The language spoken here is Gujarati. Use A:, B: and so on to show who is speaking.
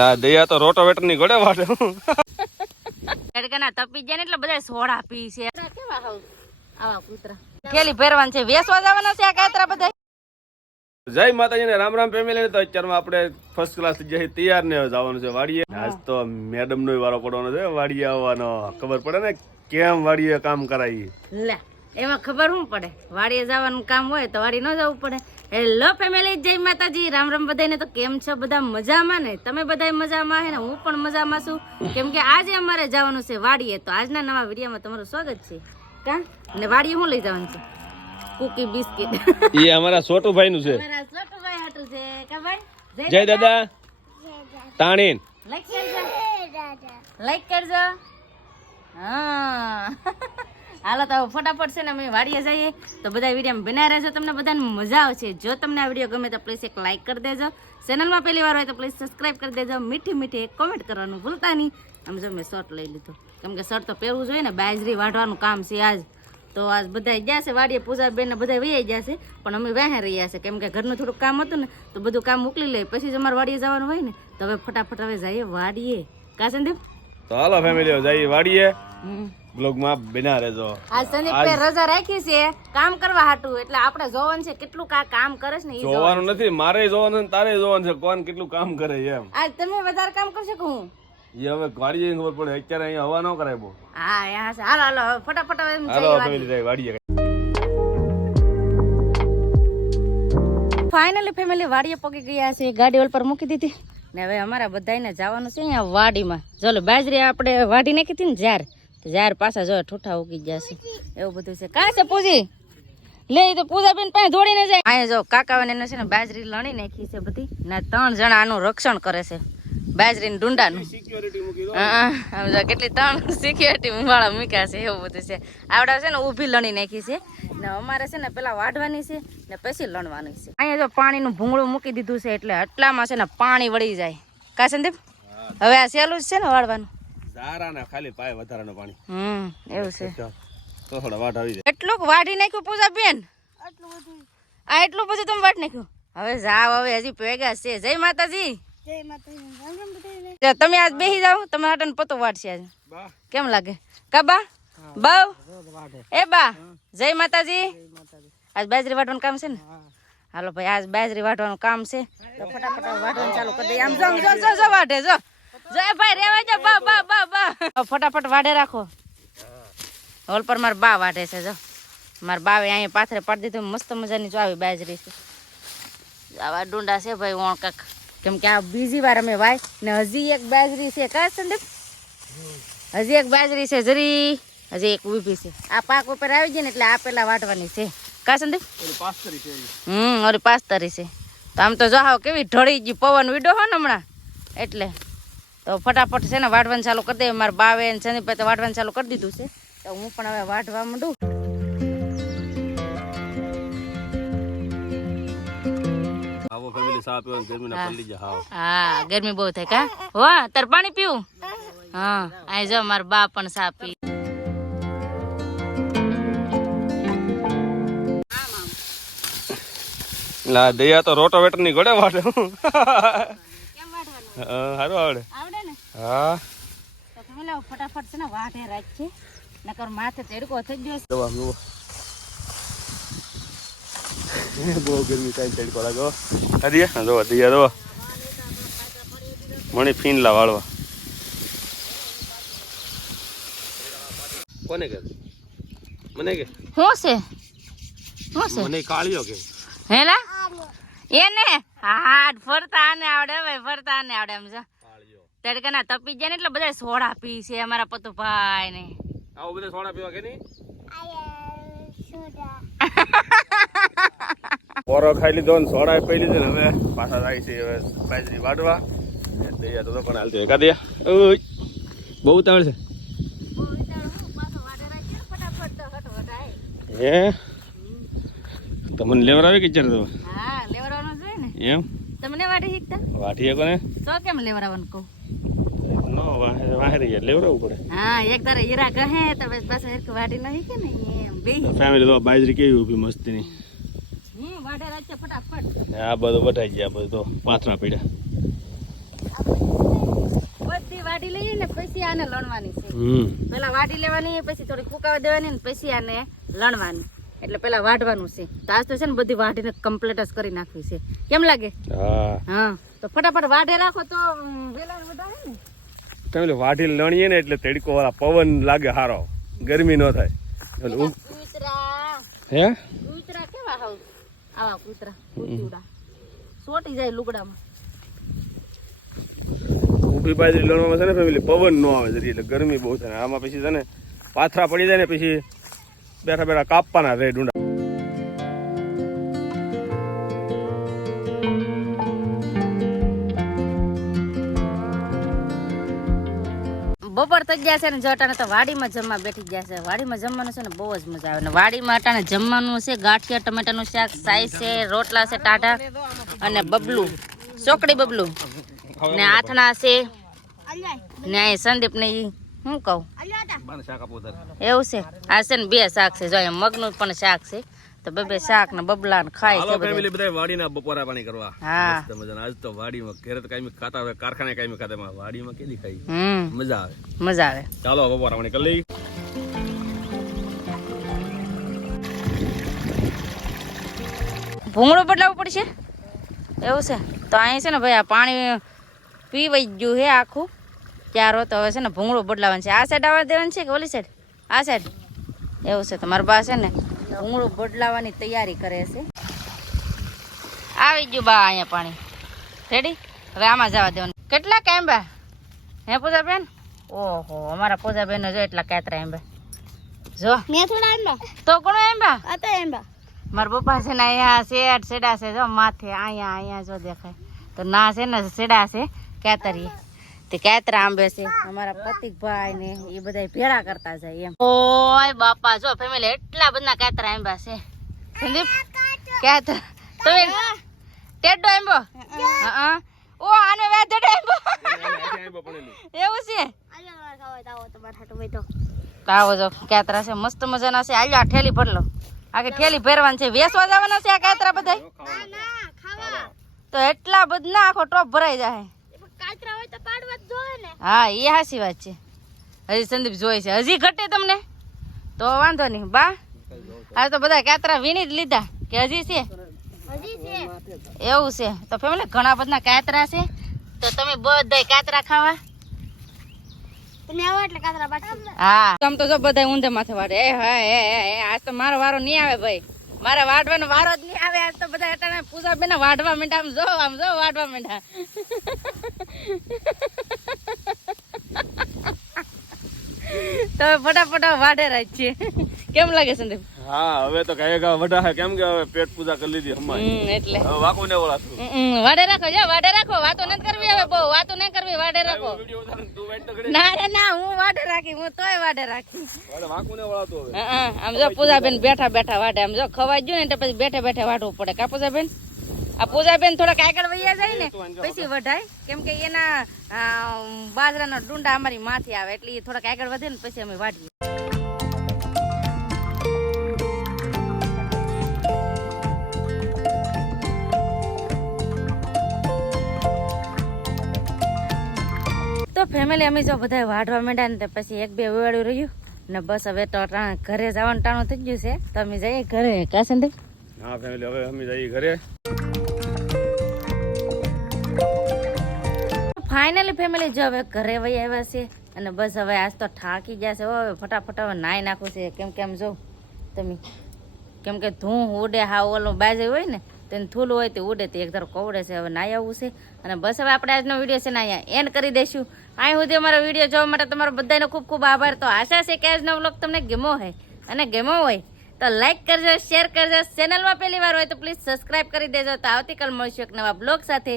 A: લા દયા તો રોટોવેટરની ઘોડે વાટે
B: તપી જાય ને એટલે બધા સોડા પી છે. આવા કૂતરા. કેલી ભરવાનું છે. વેસવા જવાના છે આ કાતરા બધા
A: જય માતાજી ને રામ રામ ફેમિલી તો અત્યારમાં આપણે ફર્સ્ટ ક્લાસ જાય તૈયાર ને જવાનું છે વાડીએ. આજ તો મેડમ નો વારો પડવાનો છે વાડીએ આવવાનો. ખબર પડે ને કેમ વાડીએ કામ કરાવી
B: લે એમાં ખબર શું પડે? વાડીએ જવાનું કામ હોય તો વાડી ન જવું પડે. હેલો ફેમિલી જય માતાજી. રામ રામ બધાને તો કેમ છો? બધા મજામાં ને? તમે બધા મજામાં હે ને? હું પણ મજામાં છું. કેમ કે આજે અમારે જવાનું છે વાડીએ. તો આજના નવા વિડીયોમાં તમારું સ્વાગત છે. કા? ને વાડીએ શું લઈ જવાનું છે? Cookie biscuit.
A: એ અમારા છોટુભાઈ નું છે.
B: અમારા છોટુભાઈ હાટું છે. કા ભાઈ?
A: જય દાદા. તાણીન.
B: લાઈક કરજો. લાઈક કરજો. હા. હાલો તો ફટાફટ છે ને અમે વાડીએ જઈએ. તો બધા વીડિયો બનાવી રહેજો. તમને બધાને મજા આવશે. જો તમને આ વીડિયો ગમે તો પ્લીઝ એક લાઇક કરી દેજો. ચેનલમાં પહેલી વાર હોય તો પ્લીઝ સબસ્ક્રાઈબ કરી દેજો. મીઠી મીઠી કોમેન્ટ કરવાનું ભૂલતા નહીં. આમ જો મેં શર્ટ લઈ લીધો. કેમ કે શર્ટ તો પહેરવું જોઈએ ને. બાજરી વાઢવાનું કામ છે આજ. તો આજ બધા ગયા છે વાડીએ. પૂજા બેન ને બધા વહી ગયા છે. પણ અમે વહે રહ્યા છે. કેમ કે ઘરનું થોડુંક કામ હતું ને તો બધું કામ મોકલી લઈએ. પછી જ અમારે વાડીએ જવાનું હોય ને તો હવે ફટાફટ હવે જઈએ વાડીએ. કા સંદીપ?
A: તો હાલો ફેમિલી જઈએ વાડીએ.
B: હમ.
A: બિના રહેજો.
B: આ સંદીપ રજા રાખી છે. કામ કરવા હાટું. એટલે આપણે જોવાનું છે કેટલું કા કામ કરે છે ને જોવાનું.
A: નથી મારે જોવાનું ને તારે જોવાનું છે. કોણ કેટલું કામ કરે એમ.
B: આ તમે વધારે કામ કરશો કે હું?
A: એ હવે વાડીએ ખબર પડે. અત્યારે અહીંયા હવા ન કરાય બહુ.
B: હા હાલો હાલો. ફટાફટ એમ
A: હાલો ફેમિલી જાય વાડીએ.
B: ફાઇનલી ફેમિલી વાડીએ પગી ગયા છે. ગાડી ઓલ પર મૂકી દીધી. ને હવે અમારા બધાને જવાનું છે અહીંયા વાડીમાં. ચલો બાજરી આપણે વાડી નાખી હતી ને તો ઝાર પાછા જો ઠૂઠા ઉગી ગયા છે. એવું બધું છે. કા છે પૂજી? લે તો પૂજા બેન પાસે દોડીને જાય. અહીંયા જો કાકા એને છે ને બાજરી લણી નાખી છે બધી. ને ત્રણ જણા આનું રક્ષણ કરે છે. બાજરી ડુંડાનું. આમ જો કેટલી ત્રણ સિક્યોરિટી વાળા મૂક્યા છે. એવું બધું છે. આવડા છે ને ઊભી લણી નાખી છે. ને અમારે છે ને પેલા વાઢવાની છે ને પછી લણવાની છે. અહીંયા જો પાણીનું ભૂંગળું મૂકી દીધું છે એટલે આટલામાં છે ને પાણી વળી જાય. કા સંદીપ? હવે આ સહેલું જ છે ને વાળવાનું.
A: સારા ને ખાલી પાય વધારાનું પાણી.
B: હમ એવું છે.
A: તો થોડા વાટ આવી જાય.
B: એટલું વાઢી નાખ્યું પૂજા બેન? આ એટલું બધું તમે વાટ નાખ્યું? હવે જાવ હવે હજી ભેગા છે. જય માતાજી. તમે આજ બેસી જાવ તમે હાટન પતો વાટશે આજે.
A: બા.
B: કેમ લાગે? કબા બાવ એ બા જય માતાજી. આજ બાજરી વાટવાનું કામ છે ને? હાલો ભાઈ આજ બાજરી વાટવાનું કામ છે. તો ફટાફટ વાટવાનું ચાલુ કરી દઈએ. આમ જો જો જો જો વાટે જો. જય ભાઈ રેવા જો બા બા બા બા. ફટાફટ વાડે રાખો. હોલ પર મારા બા વાટે છે જો. મારા બાવે અહીંયા પાથરે પાડી દીધું મસ્ત મજાની જો આવી બાજરી છે. આવા ડુંડા છે ભાઈ વણ કાક. કેમ કે આ બીજી વાર અમે વાય ને હજી એક બાજરી છે. કા સંદીપ? હજી એક બાજરી છે જરી. હજી એક ઊભી છે. આ પાક ઉપર આવી જાય ને એટલે આ પેલા વાટવાની છે. કા સંદીપ? હમ ઓરી પાસ્તરી છે. તો આમ તો જો હાવ કેવી ઢળી ગયું પવન વીડો હો ને હમણાં. એટલે તો ફટાફટ છે ને વાટવાનું ચાલુ કરી દે. મારા બાવે ને સંદીપભાઈ તો વાઢવાનું ચાલુ કરી દીધું છે. તો હું પણ હવે વાટવા માંડું.
A: આવો ફેમિલી સા પીવાનું ગરમી ના પલ્લી જા હાવ
B: હા ગરમી બહુ થાય કા? હો તાર પાણી પીવું? હા અહીં જો મારા બા પણ સા પી.
A: લા દયા તો રોટોવેટરની ઘોડે વાટે
B: કેમ વાડવાનું
A: હારું આવડે. હા.
B: તો તમે લાવો ફટાફટ છે ને વાઢે રાખજે. નકર માથે તેડકો થઈ ગયો છે.
A: દવા લો. બહુ ગરમી કાંઈ તડકો લાગો હરિયા હા જો દયા દો મણી ફીનલા વાળવા કોને કે? મને કે?
B: શું છે? શું છે?
A: મને કાળિયો કે.
B: હેલા? એને? હાડ ફરતા આને આવડે ભાઈ ફરતા આને આવડે એમ છે તડકાના તપી જાય ને એટલે બધા સોડા પી છે અમારા પતુભાઈ ને
A: આવો બધા સોડા પીવા કે નહીં? પોરો ખાઈ લીધો ને સોડા પી લીધો ને હવે પાછા જાય છે હવે બાજરી વાડવા. દયા તો પણ હાલતી એકા ઓય બહુ ઉતાવળ છે. હે? તમને લેવરાવે લેવડાવે કે ચાર તો?
B: હા લેવરાવવાનું જોઈએ ને.
A: એમ?
B: તમને વાટી શીખતા?
A: વાટી કોને?
B: તો કેમ લેવરાવવાનું કહું?
A: નો વાહે વાહે ગયા લેવડાવવું પડે.
B: હા એક તારે હીરા કહે તો બસ બસ એક વાટી નહીં કે ને એમ બે
A: ફેમિલી તો બાજરી કેવી ઊભી મસ્તીની?
B: હમ વાટે રાખજે ફટાફટ.
A: આ બધું બટાઈ ગયા બધું તો પાથરા પડ્યા.
B: વાટી લઈએ ને પછી આને લણવાની છે.
A: હમ.
B: પેલા વાડી લેવાની પછી થોડી ફૂકાવા દેવાની ને પછી આને લણવાની. એટલે પેલા વાટવાનું છે. તો આજ તો છે ને બધી વાટીને કમ્પ્લીટ જ કરી નાખવી છે. કેમ લાગે?
A: હા.
B: હા તો ફટાફટ વાઢે રાખો તો વેલા વધારે ને.
A: તમે વાઢી લણીએ ને એટલે તડકો વાળા પવન લાગે હારો. ગરમી ન થાય. હે?
B: કૂતરા કેવા હાવ? આવા કૂતરા કૂતરા સોટી જાય લુગડામાં.
A: ઊભી બાજરી લણવામાં છે ને ફેમિલી પવન ન આવે જરી એટલે ગરમી બહુ થાય. આમાં પછી છે ને પાથરા પડી જાય ને પછી બેઠા બેઠા કાપવાના રે ડુંડા.
B: બપોર થઈ ગયા છે ને જો અટાણે તો વાડીમાં જમવા બેઠી ગયા છે. વાડીમાં જમવાનું છે ને બહુ જ મજા આવે. ને વાડીમાં અટાણે જમવાનું છે ગાંઠિયા ટમેટાનું શાક સાઈ છે રોટલા છે ટાટા અને બબલું. ચોકડી બબલું. ને આથણા છે. ને અહીં સંદીપ ને ઈ હું કહું? એવું છે. આ છે ને બે શાક છે. જો અહીંયા મગનું પણ શાક છે. તો બે બે શાક ને બબલા ને ખાય
A: હાલો ફેમિલી બધા. વાડીના બપોરા પાણી કરવા.
B: હા.
A: મજા આજ તો વાડીમાં ઘરે તો કાંઈ ખાતા હોય કારખાને કાંઈ ખાતા એમાં વાડીમાં કેલી ખાઈ? મજા આવે.
B: મજા આવે.
A: ચાલો બપોરા પાણી કરી લઈ
B: ભૂંગળું બદલાવવું પડશે? એવું છે? તો અહીં છે ને ભાઈ આ પાણી પીવાઈ ગયું છે આખું. ત્યાર તો હવે છે ને ભૂંગળું બદલાવાનું છે. આ સાઈડ આવવા દેવાનું છે કે ઓલી સાઈડ આ સાઈડ એવું છે તમારી પાસે ને? ભૂંગળું બદલાવાની તૈયારી કરે છે. આવી ગયું બા અહીંયા પાણી. રેડી હવે આમાં જવા દેવાનું. કેટલા કેમ બા હે પૂજાબેન? ઓહો અમારા પૂજાબેન જો એટલા કેતરા એમ બા જો.
C: મેં થોડા એમ
B: તો કોણ એમ બા
C: આ તો એમ
B: મારા પપ્પા છે ને અહીંયા શેડ સેડા છે જો માથે અહીંયા અહીંયા જો દેખાય. તો ના છે ને સેડા છે કેતરી તે કેતરા આંબે છે? અમારા પતિકભાઈ ને એ બધા ભેળા કરતા જાય એમ. ઓય બાપા જો ફેમિલી એટલા બધા કેતરા આંબા છે? સંદીપ કેતરા તમે ટેડો આંબો? હા. ઓ આને વેધડો આંબો. એવું છે? તાવો જો કેતરા છે? મસ્ત મજાના છે. આલ્યો આ ઠેલી ભરલો આગે ઠેલી ભરવાની છે. વેસવા જવાના છે આ કેતરા બધા? તો એટલા બધા આખો ટોપ ભરાઈ જાય. હા એ હાસી વાત છે. હજી સંદીપ જોઈ છે. હજી ઘટે તમને? તો વાંધો નહીં બા. આ તો બધા કાતરા વીણી જ લીધા કે હજી છે? એવું છે. તો ફેમિલી ઘણા બધા કાતરા છે. તો તમે બધા કાતરા ખાવા?
C: તમે આવો એટલે કાતરા પાછી
B: હા. તમ તો જો બધા ઊંધે માથે વાળે એ હા એ આજ તો મારો વારો નહીં આવે ભાઈ. મારે વાઢવાનો વારો જ નહીં આવે આજ તો બધા અટાણે પૂજા બેના વાઢવા માંડ્યા. આમ જો આમ જો વાઢવા માંડ્યા. તો હવે ફટાફટ વાડે રાખ છે. કેમ લાગે સંદીપ?
A: હા હવે તો કહે ગા વઢા હે કેમ કે હવે પેટ પૂજા કરી લીધી હમાય
B: હમ એટલે.
A: હવે વાકું ને વળાતું
B: છું વાડે રાખો જો વાડે રાખો વાતો નથી કરવી હવે બહુ વાતો નહીં કરવી વાડે રાખો.
A: તું તો
B: ના રે ના હું વાડે રાખી હું તોય વાડે રાખી.
A: હવે વાકો ને વળાતું હવે.
B: હા, હા, આમ જો પૂજા બેન બેઠા બેઠા વાટે આમ જો ખવાઈ ગયું ને એટલે પછી બેઠે બેઠે વાટવું પડે. કા પૂજાબેન? આ પૂજાબેન થોડાક આગળ વૈયા જાય ને પછી વઢાય કેમ કે એના બાજરાના ડુંડા અમારી માથે આવે એટલે એ થોડાક આગળ વધે ને પછી અમે વાટીએ તો ફેમિલી અમે જો બધા વાઢવા માંડ્યા ને પછી એક બે ઉવાડ્યું રહ્યું. ને બસ હવે તો ઘરે જવાનું ટાણું થઈ ગયું છે. તો અમે જઈએ ઘરે. કા
A: હા ફેમિલી હવે અમે જઈએ ઘરે.
B: ફાઇનલી ફેમિલી જો હવે ઘરે વહી આવ્યા છે અને બસ હવે આજ તો થાકી ગયા છે. હો, હવે ફટાફટ હવે નાહી નાખું છે. કેમ કેમ જો તમે કેમ કે ધૂં ઉડે હા ઓલું બાજુ હોય ને તેને થૂલું હોય તે ઉડે તે એક ધારો કવડે છે. હવે નાહી આવવું છે. અને બસ હવે આપણે આજનો વીડિયો છે ને અહીંયા એન્ડ કરી દઈશું. અહીં સુધી અમારો વીડિયો જોવા માટે તમારો બધાનો ખૂબ ખૂબ આભાર. તો આશા છે કે આજનો વ્લોગ તમને ગેમો હોય અને ગેમો હોય તો લાઈક કરજો શેર કરજો. ચેનલમાં પહેલી વાર હોય તો પ્લીઝ સબસ્ક્રાઇબ કરી દેજો. તો આવતીકાલ મળશું એક નવા બ્લોગ સાથે.